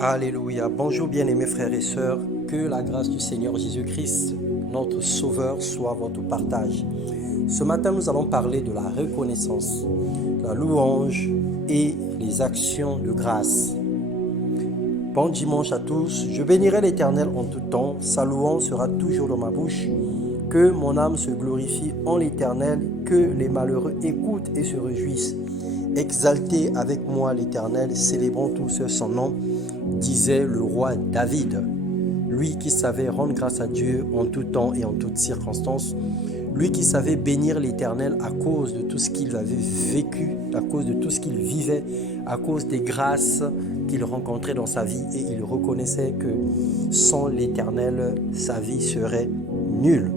Alléluia. Bonjour bien-aimés frères et sœurs. Que la grâce du Seigneur Jésus-Christ, notre Sauveur, soit votre partage. Ce matin, nous allons parler de la reconnaissance, la louange et les actions de grâce. Bon dimanche à tous. Je bénirai l'Éternel en tout temps. Sa louange sera toujours dans ma bouche. Que mon âme se glorifie en l'Éternel, que les malheureux écoutent et se réjouissent. Exaltez avec moi l'Éternel, célébrons tous son nom, disait le roi David. Lui qui savait rendre grâce à Dieu en tout temps et en toutes circonstances, lui qui savait bénir l'Éternel à cause de tout ce qu'il avait vécu, à cause de tout ce qu'il vivait, à cause des grâces qu'il rencontrait dans sa vie, et il reconnaissait que sans l'Éternel, sa vie serait nulle.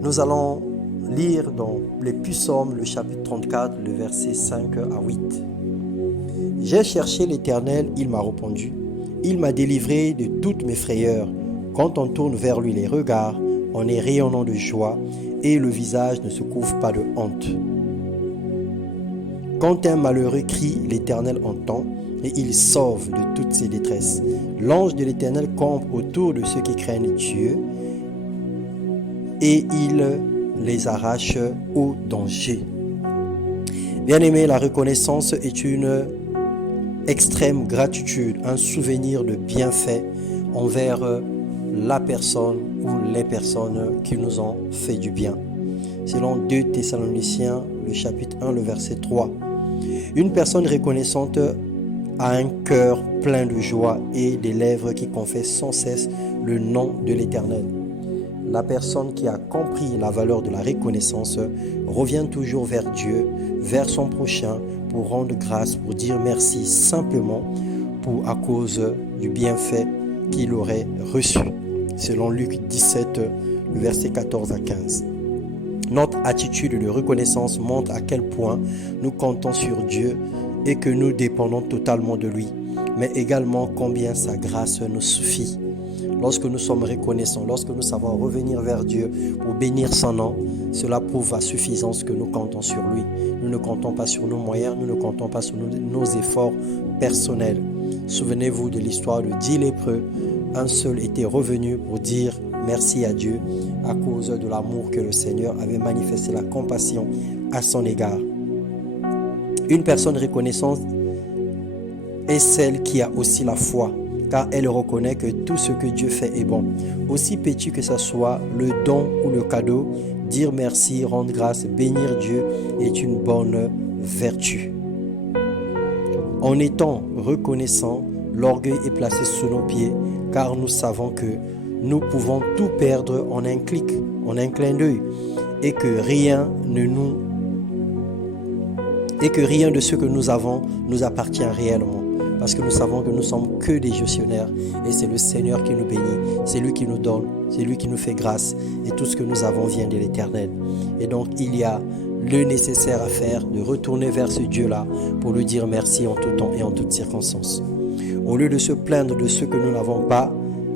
Nous allons lire dans les Psaumes, le chapitre 34, le verset 5 à 8. J'ai cherché l'Éternel, il m'a répondu. Il m'a délivré de toutes mes frayeurs. Quand on tourne vers lui les regards, on est rayonnant de joie et le visage ne se couvre pas de honte. Quand un malheureux crie, l'Éternel entend et il sauve de toutes ses détresses. L'ange de l'Éternel campe autour de ceux qui craignent Dieu et il les arrache au danger. Bien-aimé, la reconnaissance est une extrême gratitude, un souvenir de bienfait envers la personne ou les personnes qui nous ont fait du bien. Selon 2 Thessaloniciens, le chapitre 1, le verset 3. Une personne reconnaissante a un cœur plein de joie et des lèvres qui confessent sans cesse le nom de l'Éternel. La personne qui a compris la valeur de la reconnaissance revient toujours vers Dieu, vers son prochain, pour rendre grâce, pour dire merci simplement à cause du bienfait qu'il aurait reçu. Selon Luc 17, le verset 14 à 15. Notre attitude de reconnaissance montre à quel point nous comptons sur Dieu et que nous dépendons totalement de lui, mais également combien sa grâce nous suffit. Lorsque nous sommes reconnaissants, lorsque nous savons revenir vers Dieu pour bénir son nom, cela prouve à suffisance que nous comptons sur lui. Nous ne comptons pas sur nos moyens, nous ne comptons pas sur nos efforts personnels. Souvenez-vous de l'histoire de 10 lépreux. Un seul était revenu pour dire merci à Dieu à cause de l'amour que le Seigneur avait manifesté, la compassion à son égard. Une personne reconnaissante est celle qui a aussi la foi, car elle reconnaît que tout ce que Dieu fait est bon. Aussi petit que ce soit le don ou le cadeau, dire merci, rendre grâce, bénir Dieu est une bonne vertu. En étant reconnaissant, l'orgueil est placé sous nos pieds, car nous savons que nous pouvons tout perdre en un clic, en un clin d'œil, et que rien de ce que nous avons nous appartient réellement. Parce que nous savons que nous sommes que des gestionnaires et c'est le Seigneur qui nous bénit, c'est lui qui nous donne, c'est lui qui nous fait grâce et tout ce que nous avons vient de l'Éternel. Et donc il y a le nécessaire à faire de retourner vers ce Dieu-là pour lui dire merci en tout temps et en toutes circonstances. Au lieu de se plaindre de ce que nous n'avons pas,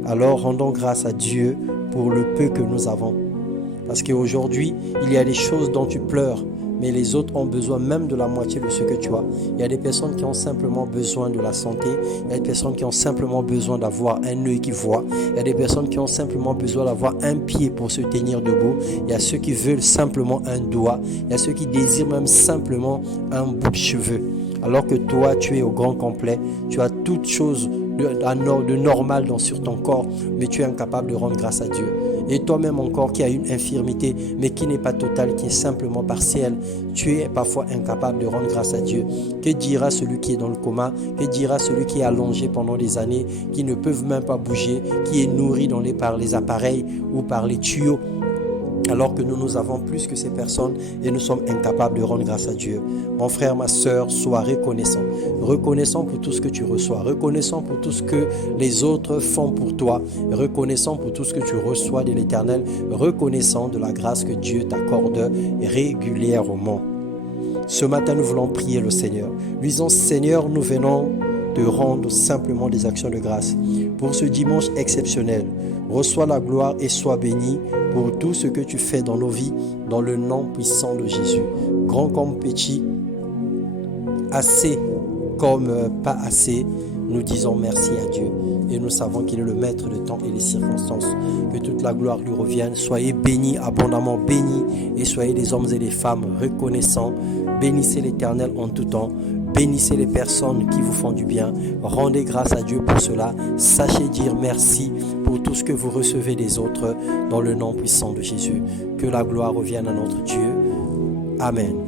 alors rendons grâce à Dieu pour le peu que nous avons. Parce qu'aujourd'hui, il y a des choses dont tu pleures, mais les autres ont besoin même de la moitié de ce que tu as. Il y a des personnes qui ont simplement besoin de la santé. Il y a des personnes qui ont simplement besoin d'avoir un œil qui voit. Il y a des personnes qui ont simplement besoin d'avoir un pied pour se tenir debout. Il y a ceux qui veulent simplement un doigt. Il y a ceux qui désirent même simplement un bout de cheveux. Alors que toi, tu es au grand complet. Tu as toutes choses de normal sur ton corps, mais tu es incapable de rendre grâce à Dieu. Et toi-même encore qui as une infirmité, mais qui n'est pas totale, qui est simplement partielle, tu es parfois incapable de rendre grâce à Dieu. Que dira celui qui est dans le coma? Que dira celui qui est allongé pendant des années, qui ne peuvent même pas bouger, qui est nourri par les appareils ou par les tuyaux? Alors que nous avons plus que ces personnes et nous sommes incapables de rendre grâce à Dieu. Mon frère, ma soeur, sois reconnaissant. Reconnaissant pour tout ce que tu reçois. Reconnaissant pour tout ce que les autres font pour toi. Reconnaissant pour tout ce que tu reçois de l'Éternel. Reconnaissant de la grâce que Dieu t'accorde régulièrement. Ce matin, nous voulons prier le Seigneur. Lui disons, Seigneur, nous venons te rendre simplement des actions de grâce. Pour ce dimanche exceptionnel, reçois la gloire et sois béni pour tout ce que tu fais dans nos vies, dans le nom puissant de Jésus. Grand comme petit, assez comme pas assez, nous disons merci à Dieu. Et nous savons qu'il est le maître de temps et des circonstances. Que toute la gloire lui revienne. Soyez bénis, abondamment bénis, et soyez des hommes et des femmes reconnaissants. Bénissez l'Éternel en tout temps. Bénissez les personnes qui vous font du bien. Rendez grâce à Dieu pour cela. Sachez dire merci pour tout ce que vous recevez des autres dans le nom puissant de Jésus. Que la gloire revienne à notre Dieu. Amen.